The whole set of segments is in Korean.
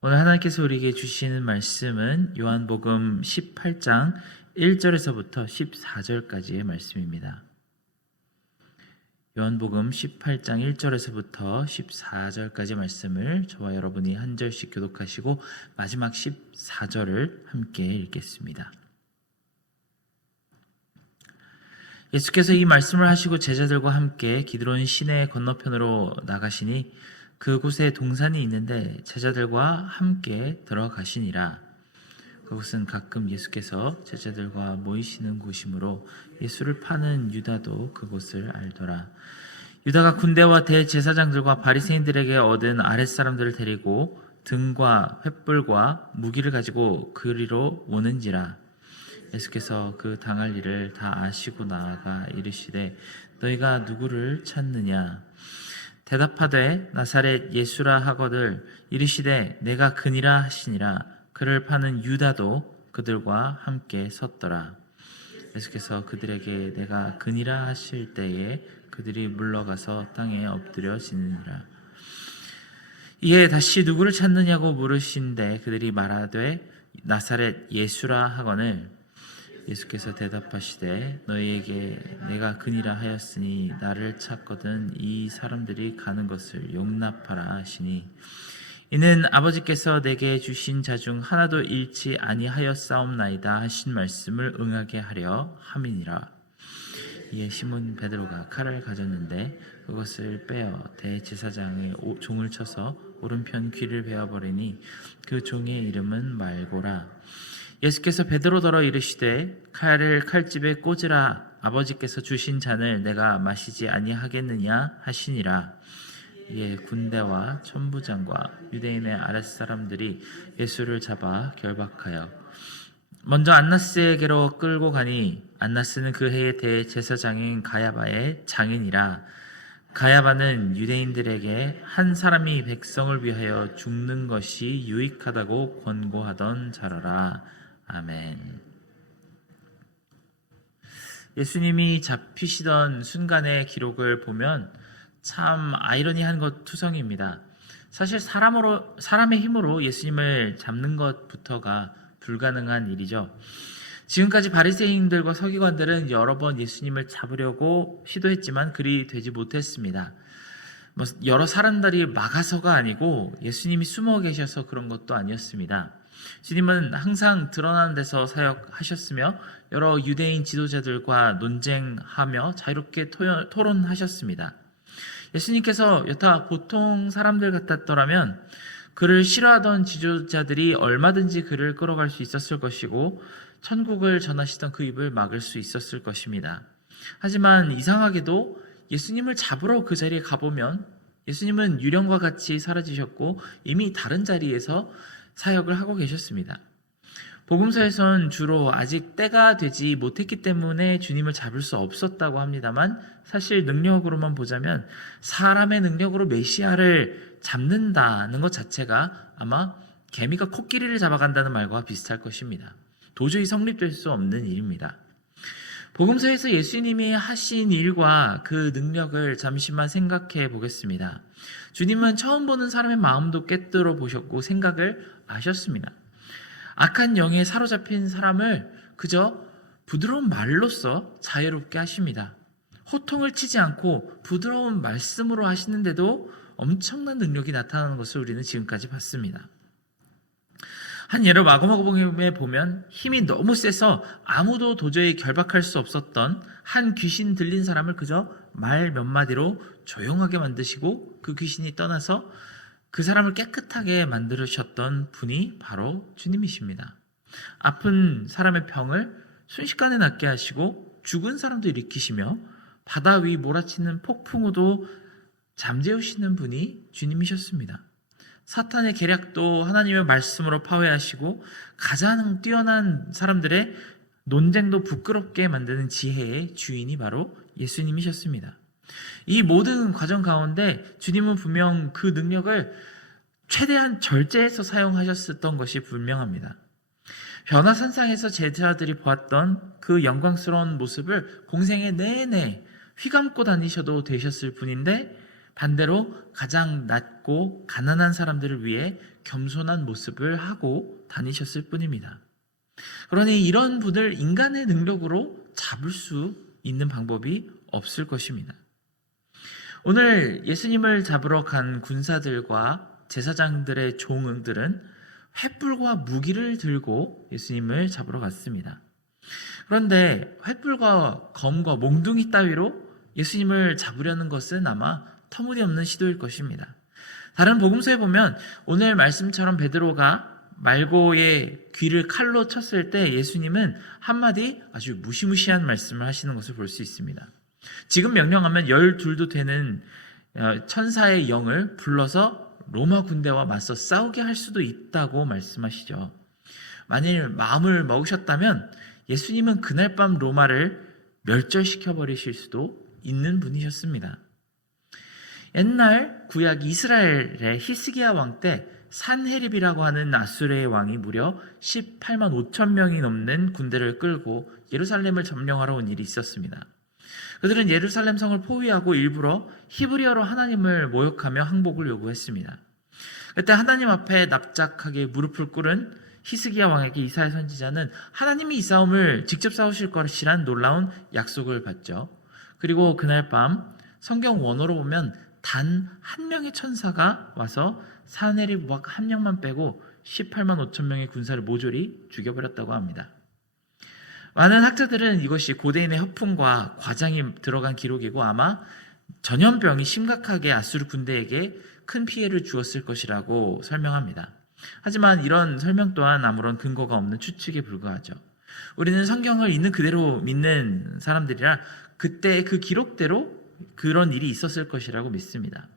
오늘 하나님께서 우리에게 주시는 말씀은 요한복음 18장 1절에서부터 14절까지의 말씀입니다. 요한복음 18장 1절에서부터 14절까지 말씀을 저와 여러분이 한 절씩 교독하시고 마지막 14절을 함께 읽겠습니다. 예수께서 이 말씀을 하시고 제자들과 함께 기드론 시내 건너편으로 나가시니 그곳에 동산이 있는데 제자들과 함께 들어가시니라. 그곳은 가끔 예수께서 제자들과 모이시는 곳이므로 예수를 파는 유다도 그곳을 알더라. 유다가 군대와 대제사장들과 바리새인들에게 얻은 아랫사람들을 데리고 등과 횃불과 무기를 가지고 그리로 오는지라. 예수께서 그 당할 일을 다 아시고 나아가 이르시되 너희가 누구를 찾느냐? 대답하되 나사렛 예수라 하거늘 이르시되 내가 그니라 하시니라. 그를 파는 유다도 그들과 함께 섰더라. 예수께서 그들에게 내가 그니라 하실 때에 그들이 물러가서 땅에 엎드려지느니라. 이에 다시 누구를 찾느냐고 물으신데 그들이 말하되 나사렛 예수라 하거늘 예수께서 대답하시되 너희에게 내가 그니라 하였으니 나를 찾거든 이 사람들이 가는 것을 용납하라 하시니 이는 아버지께서 내게 주신 자 중 하나도 잃지 아니하였사옵나이다 하신 말씀을 응하게 하려 함이니라. 이에 시몬 베드로가 칼을 가졌는데 그것을 빼어 대제사장의 종을 쳐서 오른편 귀를 베어버리니 그 종의 이름은 말고라. 예수께서 베드로더러 이르시되 칼을 칼집에 꽂으라. 아버지께서 주신 잔을 내가 마시지 아니하겠느냐 하시니라. 이에 군대와 천부장과 유대인의 아랫사람들이 예수를 잡아 결박하여 먼저 안나스에게로 끌고 가니 안나스는 그 해의 대제사장인 가야바의 장인이라. 가야바는 유대인들에게 한 사람이 백성을 위하여 죽는 것이 유익하다고 권고하던 자라라. 아멘. 예수님이 잡히시던 순간의 기록을 보면 참 아이러니한 것 투성입니다. 사실 사람의 힘으로 예수님을 잡는 것부터가 불가능한 일이죠. 지금까지 바리새인들과 서기관들은 여러 번 예수님을 잡으려고 시도했지만 그리 되지 못했습니다. 여러 사람들이 막아서가 아니고 예수님이 숨어 계셔서 그런 것도 아니었습니다. 주님은 항상 드러나는 데서 사역하셨으며 여러 유대인 지도자들과 논쟁하며 자유롭게 토론하셨습니다. 예수님께서 여타 보통 사람들 같았더라면 그를 싫어하던 지도자들이 얼마든지 그를 끌어갈 수 있었을 것이고 천국을 전하시던 그 입을 막을 수 있었을 것입니다. 하지만 이상하게도 예수님을 잡으러 그 자리에 가보면 예수님은 유령과 같이 사라지셨고 이미 다른 자리에서 사역을 하고 계셨습니다. 복음서에선 주로 아직 때가 되지 못했기 때문에 주님을 잡을 수 없었다고 합니다만 사실 능력으로만 보자면 사람의 능력으로 메시아를 잡는다는 것 자체가 아마 개미가 코끼리를 잡아간다는 말과 비슷할 것입니다. 도저히 성립될 수 없는 일입니다. 복음서에서 예수님이 하신 일과 그 능력을 잠시만 생각해 보겠습니다. 주님은 처음 보는 사람의 마음도 꿰뚫어 보셨고 생각을 아셨습니다. 악한 영에 사로잡힌 사람을 그저 부드러운 말로써 자유롭게 하십니다. 호통을 치지 않고 부드러운 말씀으로 하시는데도 엄청난 능력이 나타나는 것을 우리는 지금까지 봤습니다. 한 예로 마가복음에 보면 힘이 너무 세서 아무도 도저히 결박할 수 없었던 한 귀신 들린 사람을 그저 말 몇 마디로 조용하게 만드시고 그 귀신이 떠나서 그 사람을 깨끗하게 만들으셨던 분이 바로 주님이십니다. 아픈 사람의 병을 순식간에 낫게 하시고 죽은 사람도 일으키시며 바다 위 몰아치는 폭풍우도 잠재우시는 분이 주님이셨습니다. 사탄의 계략도 하나님의 말씀으로 파괴하시고 가장 뛰어난 사람들의 논쟁도 부끄럽게 만드는 지혜의 주인이 바로 예수님이셨습니다. 이 모든 과정 가운데 주님은 분명 그 능력을 최대한 절제해서 사용하셨던 것이 분명합니다. 변화산상에서 제자들이 보았던 그 영광스러운 모습을 공생의 내내 휘감고 다니셔도 되셨을 분인데 반대로 가장 낮고 가난한 사람들을 위해 겸손한 모습을 하고 다니셨을 뿐입니다. 그러니 이런 분을 인간의 능력으로 잡을 수 있는 방법이 없을 것입니다. 오늘 예수님을 잡으러 간 군사들과 제사장들의 종들은 횃불과 무기를 들고 예수님을 잡으러 갔습니다. 그런데 횃불과 검과 몽둥이 따위로 예수님을 잡으려는 것은 아마 터무니없는 시도일 것입니다. 다른 복음서에 보면 오늘 말씀처럼 베드로가 말고의 귀를 칼로 쳤을 때 예수님은 한마디 아주 무시무시한 말씀을 하시는 것을 볼 수 있습니다. 지금 명령하면 12도 되는 천사의 영을 불러서 로마 군대와 맞서 싸우게 할 수도 있다고 말씀하시죠. 만일 마음을 먹으셨다면 예수님은 그날 밤 로마를 멸절시켜 버리실 수도 있는 분이셨습니다. 옛날 구약 이스라엘의 히스기야 왕 때 산헤립이라고 하는 아수르의 왕이 무려 18만 5천 명이 넘는 군대를 끌고 예루살렘을 점령하러 온 일이 있었습니다. 그들은 예루살렘 성을 포위하고 일부러 히브리어로 하나님을 모욕하며 항복을 요구했습니다. 그때 하나님 앞에 납작하게 무릎을 꿇은 히스기야 왕에게 이사야 선지자는 하나님이 이 싸움을 직접 싸우실 것이란 놀라운 약속을 받죠. 그리고 그날 밤 성경 원어로 보면 단 한 명의 천사가 와서 산헤립 왕 한 명만 빼고 18만 5천 명의 군사를 모조리 죽여버렸다고 합니다. 많은 학자들은 이것이 고대인의 허풍과 과장이 들어간 기록이고 아마 전염병이 심각하게 아수르 군대에게 큰 피해를 주었을 것이라고 설명합니다. 하지만 이런 설명 또한 아무런 근거가 없는 추측에 불과하죠. 우리는 성경을 있는 그대로 믿는 사람들이라 그때 그 기록대로 그런 일이 있었을 것이라고 믿습니다.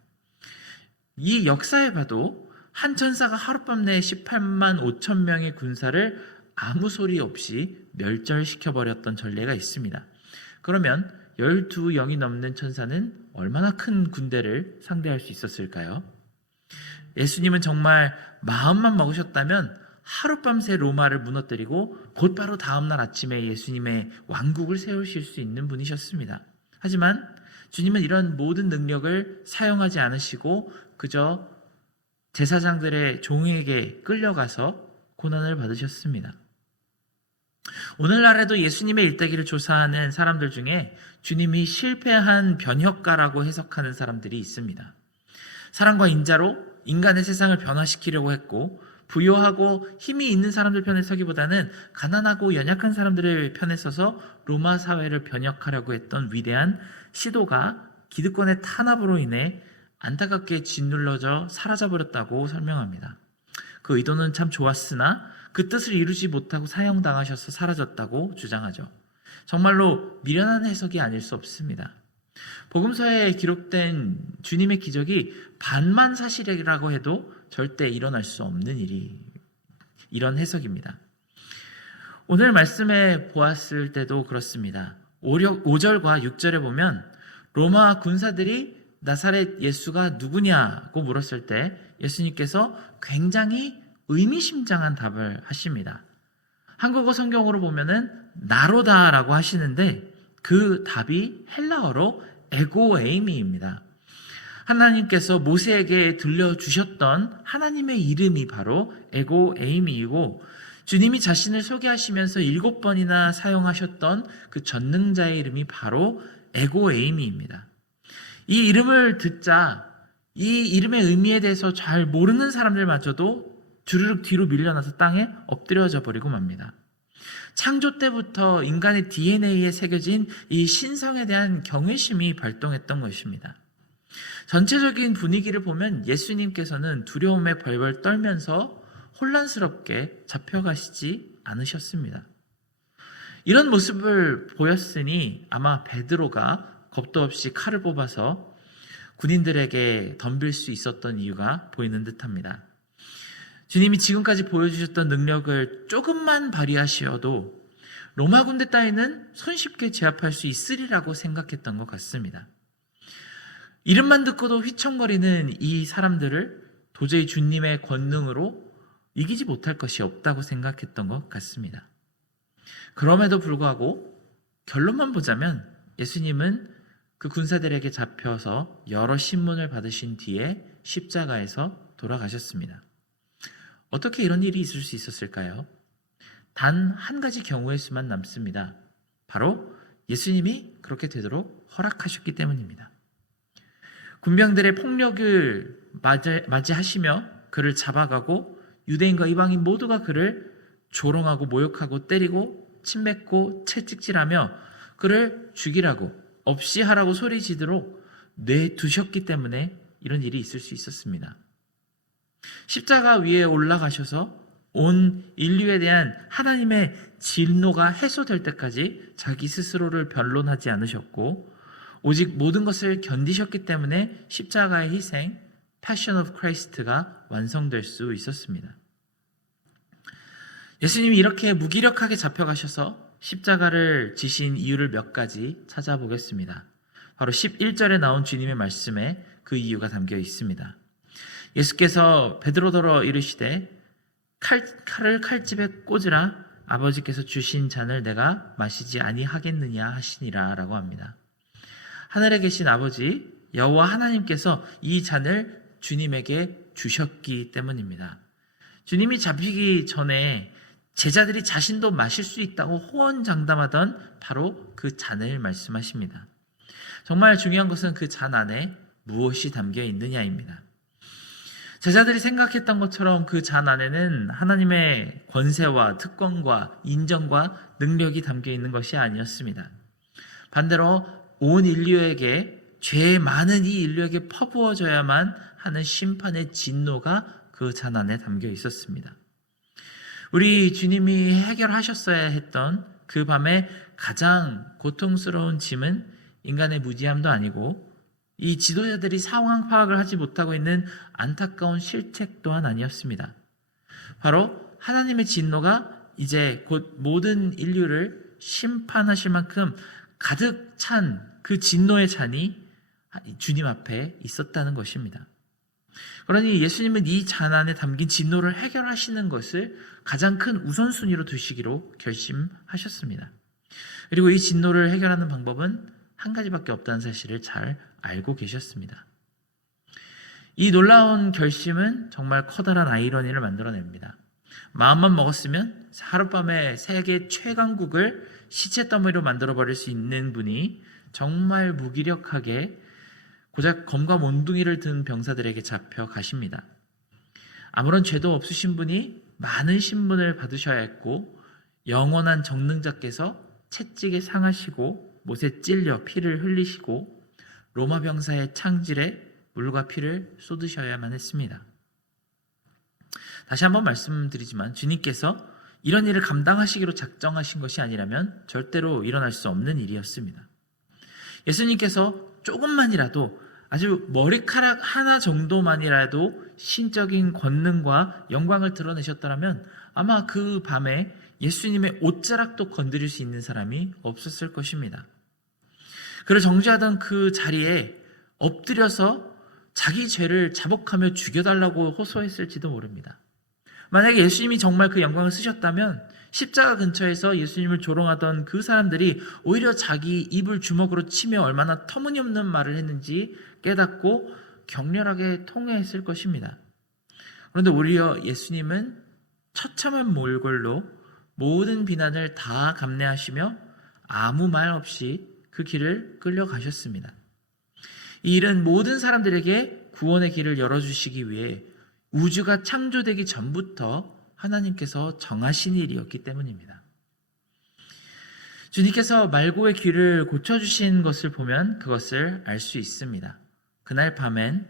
이 역사에 봐도 한 천사가 하룻밤 내에 18만 5천 명의 군사를 아무 소리 없이 멸절시켜버렸던 전례가 있습니다. 그러면 12영이 넘는 천사는 얼마나 큰 군대를 상대할 수 있었을까요? 예수님은 정말 마음만 먹으셨다면 하룻밤새 로마를 무너뜨리고 곧바로 다음날 아침에 예수님의 왕국을 세우실 수 있는 분이셨습니다. 하지만 주님은 이런 모든 능력을 사용하지 않으시고 그저 제사장들의 종에게 끌려가서 고난을 받으셨습니다. 오늘날에도 예수님의 일대기를 조사하는 사람들 중에 주님이 실패한 변혁가라고 해석하는 사람들이 있습니다. 사랑과 인자로 인간의 세상을 변화시키려고 했고 부유하고 힘이 있는 사람들 편에 서기보다는 가난하고 연약한 사람들의 편에 서서 로마 사회를 변혁하려고 했던 위대한 시도가 기득권의 탄압으로 인해 안타깝게 짓눌러져 사라져버렸다고 설명합니다. 그 의도는 참 좋았으나 그 뜻을 이루지 못하고 사형당하셔서 사라졌다고 주장하죠. 정말로 미련한 해석이 아닐 수 없습니다. 복음서에 기록된 주님의 기적이 반만 사실이라고 해도 절대 일어날 수 없는 이런 해석입니다. 오늘 말씀에 보았을 때도 그렇습니다. 5절과 6절에 보면 로마 군사들이 나사렛 예수가 누구냐고 물었을 때 예수님께서 굉장히 의미심장한 답을 하십니다. 한국어 성경으로 보면은 나로다라고 하시는데 그 답이 헬라어로 에고에이미입니다. 하나님께서 모세에게 들려주셨던 하나님의 이름이 바로 에고에이미이고 주님이 자신을 소개하시면서 7번이나 사용하셨던 그 전능자의 이름이 바로 에고에이미입니다. 이 이름을 듣자 이 이름의 의미에 대해서 잘 모르는 사람들마저도 주르륵 뒤로 밀려나서 땅에 엎드려져 버리고 맙니다. 창조 때부터 인간의 DNA에 새겨진 이 신성에 대한 경외심이 발동했던 것입니다. 전체적인 분위기를 보면 예수님께서는 두려움에 벌벌 떨면서 혼란스럽게 잡혀가시지 않으셨습니다. 이런 모습을 보였으니 아마 베드로가 겁도 없이 칼을 뽑아서 군인들에게 덤빌 수 있었던 이유가 보이는 듯합니다. 주님이 지금까지 보여주셨던 능력을 조금만 발휘하시어도 로마 군대 따위는 손쉽게 제압할 수 있으리라고 생각했던 것 같습니다. 이름만 듣고도 휘청거리는 이 사람들을 도저히 주님의 권능으로 이기지 못할 것이 없다고 생각했던 것 같습니다. 그럼에도 불구하고 결론만 보자면 예수님은 그 군사들에게 잡혀서 여러 신문을 받으신 뒤에 십자가에서 돌아가셨습니다. 어떻게 이런 일이 있을 수 있었을까요? 단 한 가지 경우의 수만 남습니다. 바로 예수님이 그렇게 되도록 허락하셨기 때문입니다. 군병들의 폭력을 맞이하시며 그를 잡아가고 유대인과 이방인 모두가 그를 조롱하고 모욕하고 때리고 침뱉고 채찍질하며 그를 죽이라고 없이 하라고 소리 지도록 내두셨기 때문에 이런 일이 있을 수 있었습니다. 십자가 위에 올라가셔서 온 인류에 대한 하나님의 진노가 해소될 때까지 자기 스스로를 변론하지 않으셨고 오직 모든 것을 견디셨기 때문에 십자가의 희생, Passion of Christ가 완성될 수 있었습니다. 예수님이 이렇게 무기력하게 잡혀가셔서 십자가를 지신 이유를 몇 가지 찾아보겠습니다. 바로 11절에 나온 주님의 말씀에 그 이유가 담겨 있습니다. 예수께서 베드로더러 이르시되 칼을 칼집에 꽂으라 아버지께서 주신 잔을 내가 마시지 아니하겠느냐 하시니라 라고 합니다. 하늘에 계신 아버지 여호와 하나님께서 이 잔을 주님에게 주셨기 때문입니다. 주님이 잡히기 전에 제자들이 자신도 마실 수 있다고 호언장담하던 바로 그 잔을 말씀하십니다. 정말 중요한 것은 그 잔 안에 무엇이 담겨 있느냐입니다. 제자들이 생각했던 것처럼 그 잔 안에는 하나님의 권세와 특권과 인정과 능력이 담겨 있는 것이 아니었습니다. 반대로 온 인류에게 죄 많은 이 인류에게 퍼부어져야만 하는 심판의 진노가 그 잔 안에 담겨 있었습니다. 우리 주님이 해결하셨어야 했던 그 밤에 가장 고통스러운 짐은 인간의 무지함도 아니고 이 지도자들이 상황 파악을 하지 못하고 있는 안타까운 실책 또한 아니었습니다. 바로 하나님의 진노가 이제 곧 모든 인류를 심판하실 만큼 가득 찬 그 진노의 잔이 주님 앞에 있었다는 것입니다. 그러니 예수님은 이 잔 안에 담긴 진노를 해결하시는 것을 가장 큰 우선순위로 두시기로 결심하셨습니다. 그리고 이 진노를 해결하는 방법은 한 가지밖에 없다는 사실을 잘 알고 계셨습니다. 이 놀라운 결심은 정말 커다란 아이러니를 만들어냅니다. 마음만 먹었으면 하룻밤에 세계 최강국을 시체 더미로 만들어버릴 수 있는 분이 정말 무기력하게 고작 검과 몬둥이를 든 병사들에게 잡혀 가십니다. 아무런 죄도 없으신 분이 많은 신분을 받으셔야 했고 영원한 정능자께서 채찍에 상하시고 못에 찔려 피를 흘리시고 로마 병사의 창질에 물과 피를 쏟으셔야만 했습니다. 다시 한번 말씀드리지만 주님께서 이런 일을 감당하시기로 작정하신 것이 아니라면 절대로 일어날 수 없는 일이었습니다. 예수님께서 조금만이라도 아주 머리카락 하나 정도만이라도 신적인 권능과 영광을 드러내셨다면 아마 그 밤에 예수님의 옷자락도 건드릴 수 있는 사람이 없었을 것입니다. 그를 정죄하던 그 자리에 엎드려서 자기 죄를 자복하며 죽여달라고 호소했을지도 모릅니다. 만약에 예수님이 정말 그 영광을 쓰셨다면 십자가 근처에서 예수님을 조롱하던 그 사람들이 오히려 자기 입을 주먹으로 치며 얼마나 터무니없는 말을 했는지 깨닫고 격렬하게 통회했을 것입니다. 그런데 오히려 예수님은 처참한 몰골로 모든 비난을 다 감내하시며 아무 말 없이 그 길을 끌려가셨습니다. 이 일은 모든 사람들에게 구원의 길을 열어주시기 위해 우주가 창조되기 전부터 하나님께서 정하신 일이었기 때문입니다. 주님께서 말고의 귀를 고쳐주신 것을 보면 그것을 알 수 있습니다. 그날 밤엔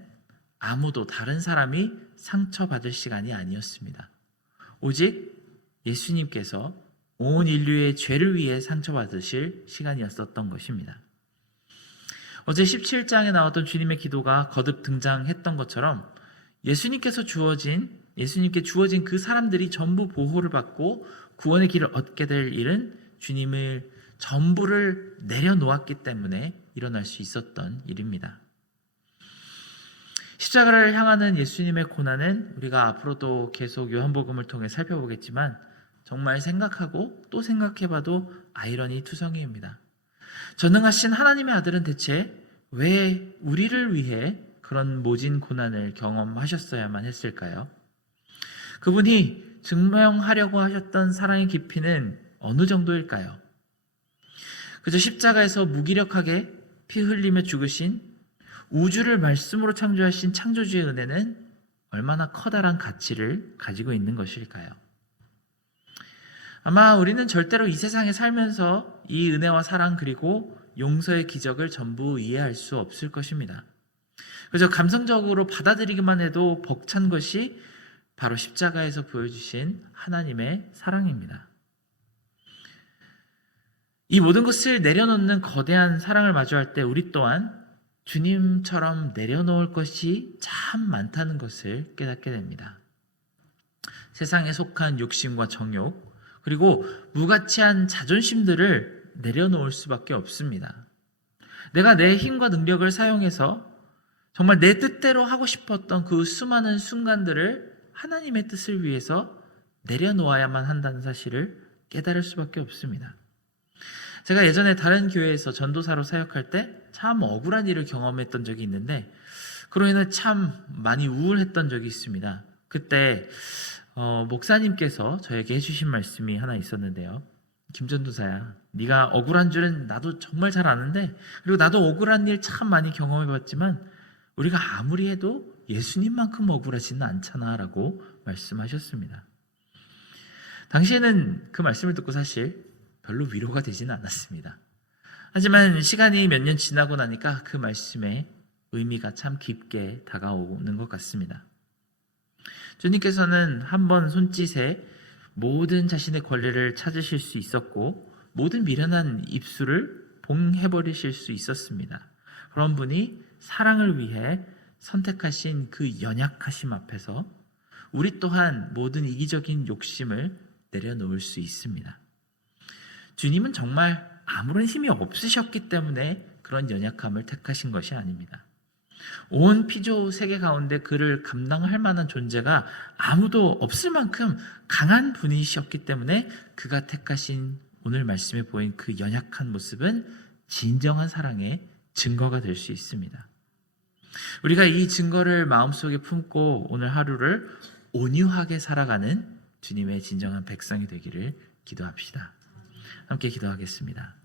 아무도 다른 사람이 상처받을 시간이 아니었습니다. 오직 예수님께서 온 인류의 죄를 위해 상처받으실 시간이었었던 것입니다. 어제 17장에 나왔던 주님의 기도가 거듭 등장했던 것처럼 예수님께 주어진 그 사람들이 전부 보호를 받고 구원의 길을 얻게 될 일은 주님을 전부를 내려놓았기 때문에 일어날 수 있었던 일입니다. 십자가를 향하는 예수님의 고난은 우리가 앞으로도 계속 요한복음을 통해 살펴보겠지만 정말 생각하고 또 생각해봐도 아이러니 투성이입니다. 전능하신 하나님의 아들은 대체 왜 우리를 위해 그런 모진 고난을 경험하셨어야만 했을까요? 그분이 증명하려고 하셨던 사랑의 깊이는 어느 정도일까요? 그저 십자가에서 무기력하게 피 흘리며 죽으신, 우주를 말씀으로 창조하신 창조주의 은혜는 얼마나 커다란 가치를 가지고 있는 것일까요? 아마 우리는 절대로 이 세상에 살면서 이 은혜와 사랑 그리고 용서의 기적을 전부 이해할 수 없을 것입니다. 그저 감성적으로 받아들이기만 해도 벅찬 것이 바로 십자가에서 보여주신 하나님의 사랑입니다. 이 모든 것을 내려놓는 거대한 사랑을 마주할 때 우리 또한 주님처럼 내려놓을 것이 참 많다는 것을 깨닫게 됩니다. 세상에 속한 욕심과 정욕, 그리고 무가치한 자존심들을 내려놓을 수밖에 없습니다. 내가 내 힘과 능력을 사용해서 정말 내 뜻대로 하고 싶었던 그 수많은 순간들을 하나님의 뜻을 위해서 내려놓아야만 한다는 사실을 깨달을 수밖에 없습니다. 제가 예전에 다른 교회에서 전도사로 사역할 때 참 억울한 일을 경험했던 적이 있는데, 그로 인해 참 많이 우울했던 적이 있습니다. 그때 목사님께서 저에게 해주신 말씀이 하나 있었는데요. 김전도사야, 네가 억울한 줄은 나도 정말 잘 아는데, 그리고 나도 억울한 일 참 많이 경험해봤지만 우리가 아무리 해도 예수님만큼 억울하지는 않잖아 라고 말씀하셨습니다. 당시에는 그 말씀을 듣고 사실 별로 위로가 되지는 않았습니다. 하지만 시간이 몇 년 지나고 나니까 그 말씀의 의미가 참 깊게 다가오는 것 같습니다. 주님께서는 한 번 손짓에 모든 자신의 권리를 찾으실 수 있었고 모든 미련한 입술을 봉해버리실 수 있었습니다. 그런 분이 사랑을 위해 선택하신 그 연약하심 앞에서 우리 또한 모든 이기적인 욕심을 내려놓을 수 있습니다. 주님은 정말 아무런 힘이 없으셨기 때문에 그런 연약함을 택하신 것이 아닙니다. 온 피조 세계 가운데 그를 감당할 만한 존재가 아무도 없을 만큼 강한 분이셨기 때문에 그가 택하신 오늘 말씀에 보인 그 연약한 모습은 진정한 사랑의 증거가 될 수 있습니다. 우리가 이 증거를 마음속에 품고 오늘 하루를 온유하게 살아가는 주님의 진정한 백성이 되기를 기도합시다. 함께 기도하겠습니다.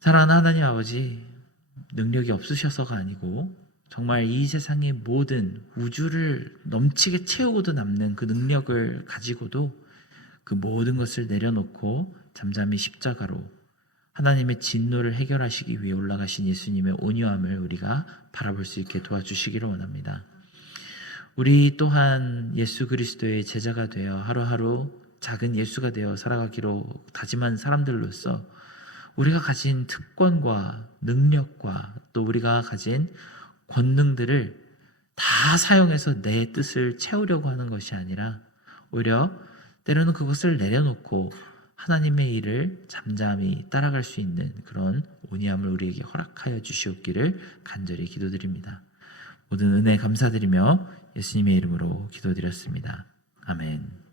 사랑하는 하나님 아버지, 능력이 없으셔서가 아니고 정말 이 세상의 모든 우주를 넘치게 채우고도 남는 그 능력을 가지고도 그 모든 것을 내려놓고 잠잠히 십자가로 하나님의 진노를 해결하시기 위해 올라가신 예수님의 온유함을 우리가 바라볼 수 있게 도와주시기를 원합니다. 우리 또한 예수 그리스도의 제자가 되어 하루하루 작은 예수가 되어 살아가기로 다짐한 사람들로서 우리가 가진 특권과 능력과 또 우리가 가진 권능들을 다 사용해서 내 뜻을 채우려고 하는 것이 아니라 오히려 때로는 그것을 내려놓고 하나님의 일을 잠잠히 따라갈 수 있는 그런 온유함을 우리에게 허락하여 주시옵기를 간절히 기도드립니다. 모든 은혜 감사드리며 예수님의 이름으로 기도드렸습니다. 아멘.